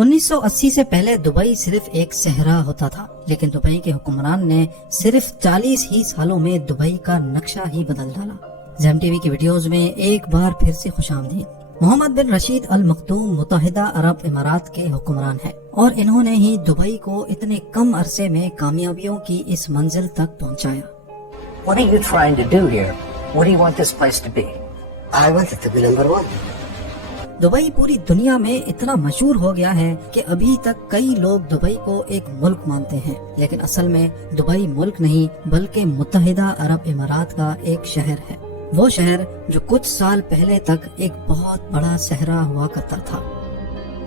1980 से पहले दुबई सिर्फ एक शहरा होता था, लेकिन दुबई के हुक्मरान ने सिर्फ 40 ही सालों में दुबई का नक्शा ही बदल डाला। ज़ेम टीवी की वीडियोस में एक बार फिर से खुशामदीद। मोहम्मद बिन रशीद अल मखदूम मुत्तहिदा अरब इमारात के हुक्मरान हैं और इन्होंने ही दुबई को इतने कम अरसे में कामयाबियों की इस मंजिल तक पहुंचाया। What are you trying to do here? What do you want this place to be? I want it to be number one. Dubai पूरी दुनिया में इतना मशहूर हो गया है कि अभी तक कई लोग दुबई को एक मुल्क मानते हैं, लेकिन असल में दुबई मुल्क नहीं बल्कि मुत्तहिदा अरब इमारात का एक शहर है। वो शहर जो कुछ साल पहले तक एक बहुत बड़ा सहरा हुआ करता था।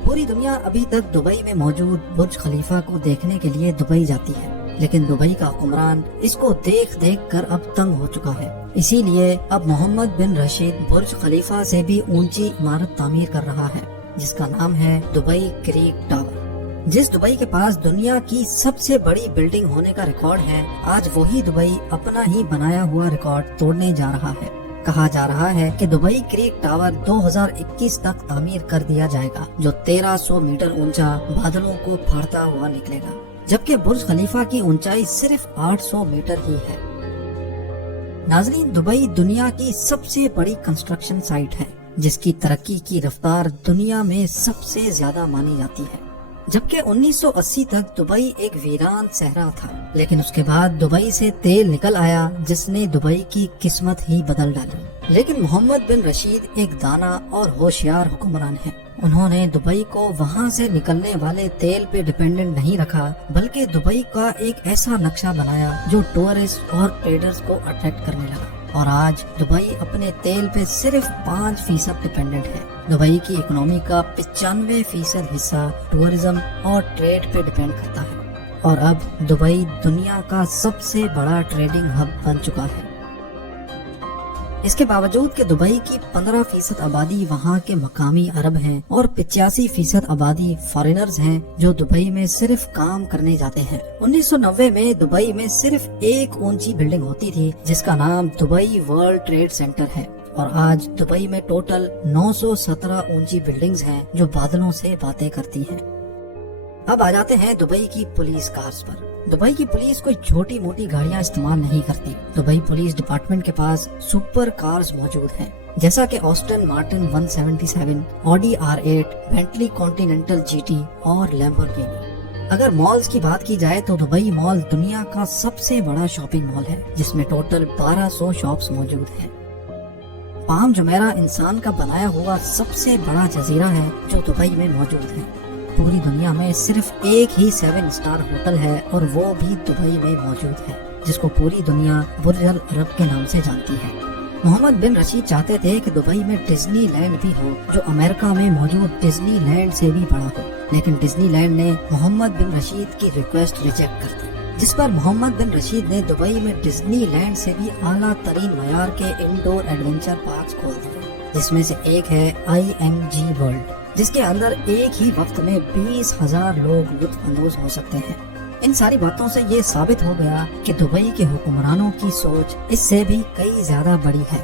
पूरी दुनिया अभी तक दुबई में मौजूद बुर्ज खलीफा को देखने के लिए दुबई जाती है, लेकिन दुबई का हुक्मरान इसको देख देख कर अब तंग हो चुका है। इसीलिए अब मोहम्मद बिन रशीद बुर्ज खलीफा से भी ऊंची इमारत तामीर कर रहा है, जिसका नाम है दुबई क्रीक टावर। जिस दुबई के पास दुनिया की सबसे बड़ी बिल्डिंग होने का रिकॉर्ड है, आज वही दुबई अपना ही बनाया हुआ रिकॉर्ड तोड़ने जा रहा है। कहा जा रहा है कि दुबई क्रीक टावर 2021 तक तामीर कर दिया जाएगा, जो 1300 मीटर ऊंचा बादलों को फाड़ता हुआ निकलेगा, जबकि बुर्ज खलीफा की ऊंचाई सिर्फ 800 मीटर ही है। नाज़रीन, दुबई दुनिया की सबसे बड़ी कंस्ट्रक्शन साइट है, जिसकी तरक्की की रफ्तार दुनिया में सबसे ज्यादा मानी जाती है। जबकि 1980 तक दुबई एक वीरान सहरा था, लेकिन उसके बाद दुबई से तेल निकल आया, जिसने दुबई की किस्मत ही बदल डाली। लेकिन मोहम्मद बिन रशीद एक दाना और होशियार हुक्मरान है। उन्होंने दुबई को वहाँ से निकलने वाले तेल पे डिपेंडेंट नहीं रखा, बल्कि दुबई का एक ऐसा नक्शा बनाया जो टूरिस्ट और ट्रेडर्स को अट्रैक्ट करने लगा। और आज दुबई अपने तेल पे सिर्फ 5% डिपेंडेंट है। दुबई की इकोनॉमी का 95% हिस्सा टूरिज्म और ट्रेड पे डिपेंड करता है, और अब दुबई दुनिया का सबसे बड़ा ट्रेडिंग हब बन चुका है। इसके बावजूद कि दुबई की 15% आबादी वहाँ के मकामी अरब हैं और 85% आबादी फॉरेनर्स हैं, जो दुबई में सिर्फ काम करने जाते हैं। 1990 में दुबई में सिर्फ एक ऊंची बिल्डिंग होती थी, जिसका नाम दुबई वर्ल्ड ट्रेड सेंटर है, और आज दुबई में टोटल 917 ऊंची बिल्डिंग्स हैं जो बादलों से बातें करती हैं। अब आ जाते हैं दुबई की पुलिस कार्स पर। दुबई की पुलिस कोई छोटी मोटी गाड़ियां इस्तेमाल नहीं करती। दुबई पुलिस डिपार्टमेंट के पास सुपर कार्स मौजूद हैं, जैसा कि Austin Martin 177, Audi R8, Bentley continental GT और लैम्बोर्गिनी। अगर मॉल्स की बात की जाए तो दुबई मॉल दुनिया का सबसे बड़ा शॉपिंग मॉल है, जिसमें टोटल 1200 शॉप्स मौजूद हैं। पाम जुमेरा इंसान का बनाया हुआ सबसे बड़ा जजीरा है जो दुबई में मौजूद है। पूरी दुनिया में सिर्फ एक ही 7 स्टार होटल है, और वो भी दुबई में मौजूद है, जिसको पूरी दुनिया बुर्ज अल अरब के नाम से जानती है। मोहम्मद बिन रशीद चाहते थे कि दुबई में डिज्नी लैंड भी हो, जो अमेरिका में मौजूद डिज्नी लैंड से भी बड़ा हो, लेकिन डिज्नी लैंड ने मोहम्मद बिन रशीद की रिक्वेस्ट रिजेक्ट कर दी, जिस पर मोहम्मद बिन रशीद ने दुबई में डिज्नी लैंड से भी आला तरीन मयार के इंडोर एडवेंचर पार्क खोल दिए, जिसमें से एक है IMG वर्ल्ड, जिसके अंदर एक ही वक्त में 20,000 लोग लुत्फ अंदोज हो सकते हैं। इन सारी बातों से ये साबित हो गया कि दुबई के हुक्मरानों की सोच इससे भी कई ज्यादा बड़ी है।